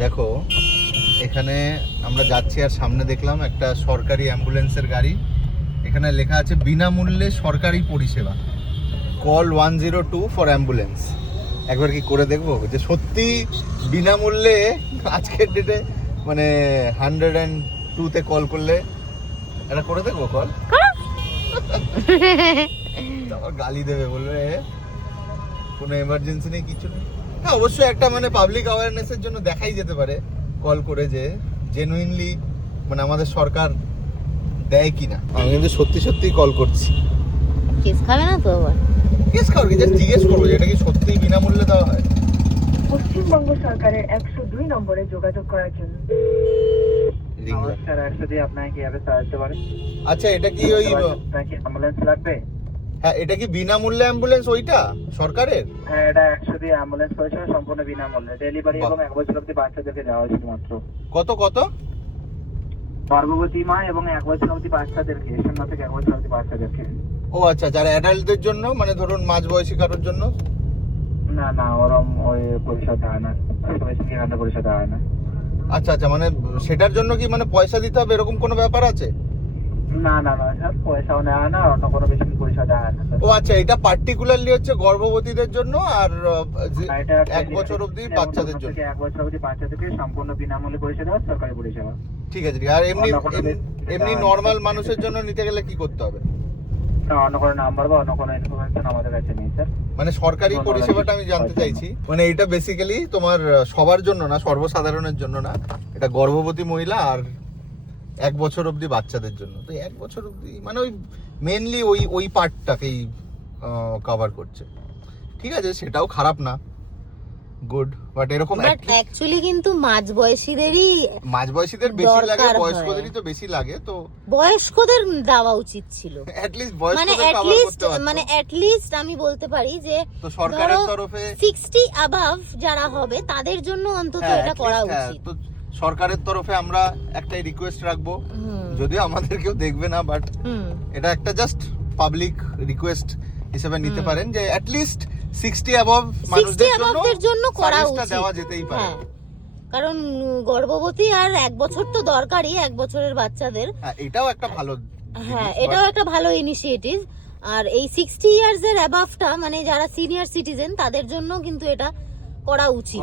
দেখো এখানে আমরা যাচ্ছি আর সামনে দেখলাম একটা সরকারি অ্যাম্বুলেন্সের গাড়ি। এখানে লেখা আছে বিনামূল্যে সরকারি পরিষেবা, কল 102 ফর অ্যাম্বুলেন্স। একবার কি করে দেখবো যে সত্যি বিনামূল্যে আজকের ডেটে মানে 102-তে কল করলে এটা করে দেখবো কল। আবার গালি দেবে, বলবে কোনো এমার্জেন্সি নেই, কিছু নেই। হ্যাঁ অবশ্যই একটা মানে পাবলিক অ্যাওয়ারনেসের জন্য দেখাই যেতে পারে কল করে যে জেনুইনলি মানে আমাদের সরকার দেয় কিনা। আমি কিন্তু সত্যি সত্যি কল করছি। কেস খাবে না তো আবার? কেস খাওয়ার কি, জাস্ট জিজ্ঞেস করবো যে এটা কি সত্যিই বিনামূল্যে দেওয়া হয়। পশ্চিমবঙ্গ সরকারের 102 নম্বরে যোগাযোগ করার জন্য। নমস্কার, 102 আপনাকে কিভাবে সাহায্য করে? আচ্ছা এটা কি ওই আপনার কি অ্যাম্বুলেন্স লাগবে? হ্যাঁ এটা কি বিনামূল্যে অ্যাম্বুলেন্স ওইটা সরকারের? হ্যাঁ, এটা 102 অ্যাম্বুলেন্স পরিষেবা সম্পূর্ণ বিনামূল্যে। ডেলিভারি এবং 1 বছর অবধি বাচ্চাদেরকে দেওয়া হচ্ছে মাত্র। কত কত? গর্ভবতী মা এবং 1 বছর অবধি বাচ্চাদেরকে, 0 থেকে 1 বছর অবধি বাচ্চাদেরকে। ও আচ্ছা, যারা অ্যাডাল্টদের জন্য মানে ধরুন মাঝবয়সী কারোর জন্য? না না, ওরম ওই পরিষেবা হয় না, সেখানে পরিষেবা হয় না। আচ্ছা আচ্ছা, মানে সেটার জন্য কি মানে পয়সা দিতে হবে এরকম কোনো ব্যাপার আছে? না না না স্যার, পয়সাও নেওয়া হয় না, অন্য কোনো বেশি পরিষেবা দেওয়া হয় না স্যার। ও আচ্ছা, এটা পার্টিকুলারলি হচ্ছে গর্ভবতীদের জন্য আর এটা 1 বছর অবধি বাচ্চাদের জন্য। 1 বছর অবধি বাচ্চাদেরকে সম্পূর্ণ বিনামূল্যে পরিষেবা, সরকারি পরিষেবা। ঠিক আছে ঠিক আছে। আর এমনি এমনি নর্মাল মানুষের জন্য নিতে গেলে কি করতে হবে? না, অন্য কোনো নাম্বার বা অন্য কোনো ইনফরমেশন আমাদের কাছে নেই স্যার। মানে সরকারি পরিষেবাটা আমি জানতে চাইছি, মানে এটা বেসিক্যালি তোমার সবার জন্য না, সর্বসাধারণের জন্য না, এটা গর্ভবতী মহিলা আর 1 বছর অবধি বাচ্চাদের জন্য। তো 1 বছর অবধি মানে ওই মেনলি ওই পার্টটাকেই কভার করছে। ঠিক আছে, সেটাও খারাপ না, গুড। বাট এরকম অ্যাকচুয়ালি কিন্তু মাঝবয়সীদের বেশি লাগে, বয়স্কদেরই তো বেশি লাগে। তো বয়স্কদের দেওয়া উচিত ছিল অ্যাট লিস্ট বয়স্কদের কভার করতে পারতো। মানে অ্যাট লিস্ট আমি বলতে পারি যে তো সরকারের তরফে 60 অ্যাবাভ যারা হবে তাদের জন্য অন্তত এটা করা উচিত। তো সরকারের তরফে আমরা একটাই রিকোয়েস্ট রাখবো, যদিও আমাদের কেউ দেখবে না, বাট এটা একটা জাস্ট পাবলিক রিকোয়েস্ট হিসেবে নিতে পারেন যে অ্যাট লিস্ট 60 অ্যাবভ মানুষদের জন্য করা উচিত, দেওয়া যেতেই পারে। কারণ গর্ভবতী আর 1 বছর তো দরকারই, 1 বছরের বাচ্চাদের। এটাও একটা ভালো, এটাও একটা ভালো ইনিশিয়েটিভ। আর এই 60 ইয়ার্স এর অ্যাবাভটা মানে যারা সিনিয়র সিটিজেন তাদের জন্য কিন্তু এটা করা উচিত।